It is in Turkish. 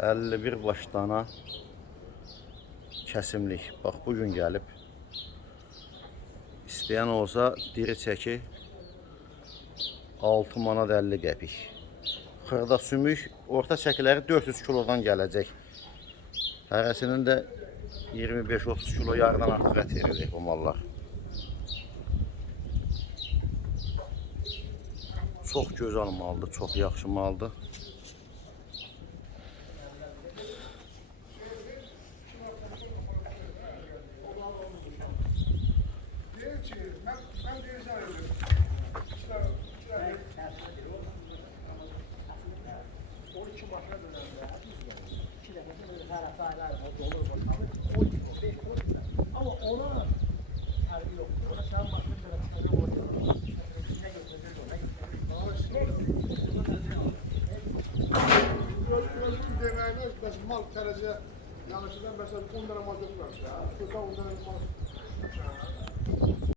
51 baş dana kəsimlik. Bax bu gün gəlib. İstəyən olsa diri çəki 6 manat 50 qəpik. Xırda sümük orta çəkiləri 400 kilodan gələcək. Hərəsinin də 25-30 kilo yarıdan artıq ət verecək bu mallar. Çox gözəl maldır, çox yaxşı maldır. Ama ona fərqi yox. Ona sən başqa tərəfə çıxarıyor, oraya. Ne götürür, ona Özüm deməyinə, bəs mal tərəziyə yanlışlıqla məsələn 10 dənə mal götürməmiş ya. Kötə 10 dənə mal.